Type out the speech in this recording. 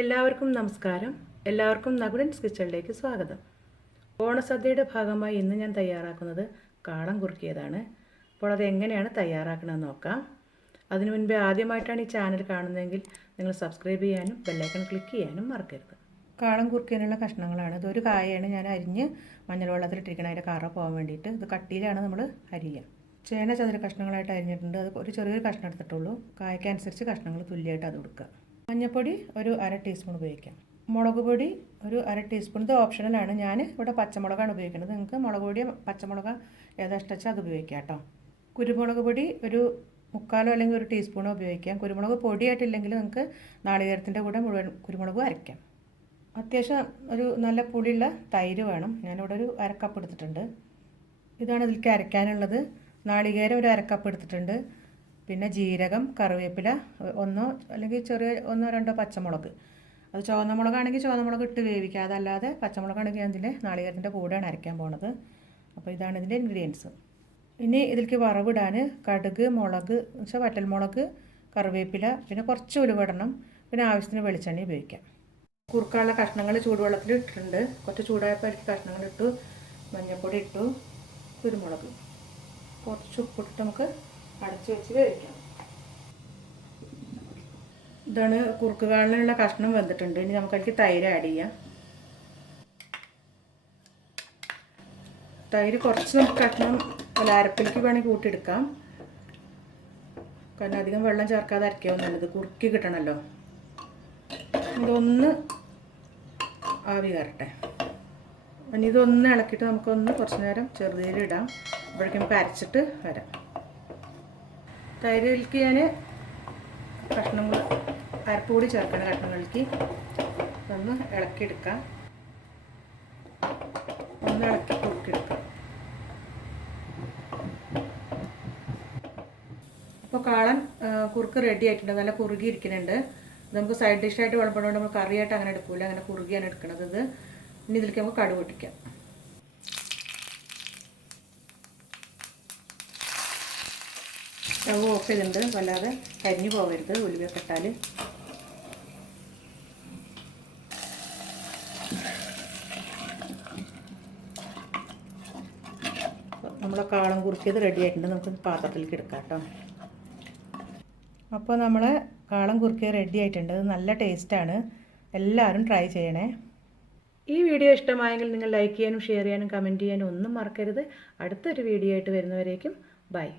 എല്ലാവർക്കും നമസ്കാരം. എല്ലാവർക്കും നകുലൻസ് കിച്ചണിലേക്ക് സ്വാഗതം. ഓണസദ്യയുടെ ഭാഗമായി ഇന്ന് ഞാൻ തയ്യാറാക്കുന്നത് കാളം കുറുക്കിയതാണ്. അപ്പോൾ അത് എങ്ങനെയാണ് തയ്യാറാക്കണമെന്ന് നോക്കാം. അതിനു മുൻപേ ആദ്യമായിട്ടാണ് ഈ ചാനൽ കാണുന്നതെങ്കിൽ നിങ്ങൾ സബ്സ്ക്രൈബ് ചെയ്യാനും ബെല്ലൈക്കൺ ക്ലിക്ക് ചെയ്യാനും മറക്കരുത്. കാളം കുറുക്കിയതിനുള്ള കഷ്ണങ്ങളാണ്. ഇതൊരു കായയാണ് ഞാൻ അരിഞ്ഞ് മഞ്ഞൾ വെള്ളത്തിലിട്ടിരിക്കണം, അതിൻ്റെ കറ പോകാൻ വേണ്ടിയിട്ട്. ഇത് കട്ടിയിലാണ് നമ്മൾ അരിയുക. ചേന ചതുര കഷ്ണങ്ങളായിട്ട് അരിഞ്ഞിട്ടുണ്ട്. അത് ഒരു ചെറിയൊരു കഷ്ണം എടുത്തിട്ടുള്ളൂ. കായ്ക്കനുസരിച്ച് കഷ്ണങ്ങൾ തുല്യമായിട്ട് അത് കൊടുക്കുക. മഞ്ഞൾപ്പൊടി ഒരു 1/2 ടീസ്പൂൺ ഉപയോഗിക്കാം. മുളക് പൊടി ഒരു 1/2 ടീസ്പൂൺ. ഇത് ഓപ്ഷണലാണ്. ഞാൻ ഇവിടെ പച്ചമുളകാണ് ഉപയോഗിക്കുന്നത്. നിങ്ങൾക്ക് മുളക് പൊടി പച്ചമുളക് ഏതാ ഇഷ്ടം അത് ഉപയോഗിക്കാം കേട്ടോ. കുരുമുളക് പൊടി ഒരു 3/4 അല്ലെങ്കിൽ 1 ടീസ്പൂൺ ഉപയോഗിക്കാം. കുരുമുളക് പൊടിയായിട്ടില്ലെങ്കിൽ നിങ്ങൾക്ക് നാളികേരത്തിൻ്റെ കൂടെ മുഴുവൻ കുരുമുളക് അരയ്ക്കാം. അത്യാവശ്യം ഒരു നല്ല പുളിയുള്ള തൈര് വേണം. ഞാനിവിടെ ഒരു 1/2 കപ്പ് എടുത്തിട്ടുണ്ട്. ഇതാണ് ഇതിലേക്ക് അരയ്ക്കാനുള്ളത്. നാളികേരം ഒരു 1/2 കപ്പ് എടുത്തിട്ടുണ്ട്. പിന്നെ ജീരകം, കറിവേപ്പില, ഒന്നോ അല്ലെങ്കിൽ ചെറിയ 1-2 പച്ചമുളക്. അത് ചുവന്ന മുളകാണെങ്കിൽ ചുവന്ന മുളക് ഇട്ട് വേവിക്കുക. അതല്ലാതെ പച്ചമുളകാണെങ്കിൽ ഞാൻ ഇതിൻ്റെ നാളികേരത്തിൻ്റെ കൂടെയാണ് അരയ്ക്കാൻ പോണത്. അപ്പോൾ ഇതാണ് ഇതിൻ്റെ ഇൻഗ്രീഡിയൻസ്. ഇനി ഇതിലേക്ക് വറവിടാൻ കടുക്, മുളക് വെച്ചാൽ വറ്റൽമുളക്, കറിവേപ്പില, പിന്നെ കുറച്ച് ഉലുവ ഇടണം. പിന്നെ ആവശ്യത്തിന് വെളിച്ചെണ്ണ ഉപയോഗിക്കാം. കുറുക്കാനുള്ള കഷ്ണങ്ങൾ ചൂടുവെള്ളത്തിൽ ഇട്ടിട്ടുണ്ട്. കുറച്ച് ചൂടായപ്പോൾ അതിലേക്ക് കഷ്ണങ്ങൾ ഇട്ടു. മഞ്ഞൾപ്പൊടി ഇട്ടു, കുരുമുളക്, കുറച്ച് ഉപ്പിട്ടിട്ട് നമുക്ക് അടച്ച് വെച്ച് വേവിക്കാം. ഇതാണ് കുറുക്ക് കാളിനുള്ള കഷ്ണം വെന്തിട്ടുണ്ട്. ഇനി നമുക്കതിലേക്ക് തൈര് ആഡ് ചെയ്യാം. തൈര് കുറച്ച് നമുക്ക് കഷ്ണം അരപ്പിലേക്ക് വേണമെങ്കിൽ കൂട്ടിയെടുക്കാം. കാരണം അധികം വെള്ളം ചേർക്കാതെ അരയ്ക്കാവുന്നതാണ്. ഇത് കുറുക്കി കിട്ടണമല്ലോ. ഇതൊന്ന് ആവി കയറട്ടെ. ഇനി ഇതൊന്ന് ഇളക്കിയിട്ട് നമുക്കൊന്ന് കുറച്ച് നേരം ചെറുതീരിടാം. അപ്പോഴേക്കും നമുക്ക് അരച്ചിട്ട് വരാം. തൈരിലേക്ക് ഞാൻ കഷ്ണങ്ങൾ അരപ്പ് കൂടി ചേർക്കണം. കഷ്ണങ്ങളിലേക്ക് ഒന്ന് ഇളക്കിയെടുക്കാം. ഒന്ന് ഇളക്കി കുറുക്കിയെടുക്കാം. അപ്പോൾ കാളൻ കുറുക്ക് റെഡി ആയിട്ടുണ്ട്. നല്ല കുറുകി ഇരിക്കുന്നുണ്ട്. നമുക്ക് സൈഡ് ഡിഷായിട്ട് വിളമ്പുന്നതുകൊണ്ട് നമ്മൾ കറിയായിട്ട് അങ്ങനെ എടുക്കില്ല. അങ്ങനെ കുറുകിയാണ് എടുക്കുന്നത്. ഇത് ഇനി ഇതിലേക്ക് നമുക്ക് കടുക് പൊട്ടിക്കാം. സ്റ്റവ് ഓഫ് ചെയ്തിട്ടുണ്ട്. വല്ലാതെ കരിഞ്ഞു പോകരുത് ഉലുവയൊക്കെ ഇട്ടാൽ. നമ്മളെ കാളം കുറുക്കിയത് റെഡി ആയിട്ടുണ്ട്. നമുക്ക് പാത്രത്തിലേക്ക് എടുക്കാം കേട്ടോ. അപ്പോൾ നമ്മളെ കാളം കുറുക്കിയത് റെഡി ആയിട്ടുണ്ട്. അത് നല്ല ടേസ്റ്റാണ്. എല്ലാവരും ട്രൈ ചെയ്യണേ. ഈ വീഡിയോ ഇഷ്ടമായെങ്കിൽ നിങ്ങൾ ലൈക്ക് ചെയ്യാനും ഷെയർ ചെയ്യാനും കമൻറ്റ് ചെയ്യാനും ഒന്നും മറക്കരുത്. അടുത്തൊരു വീഡിയോ ആയിട്ട് വരുന്നവരേക്കും ബൈ.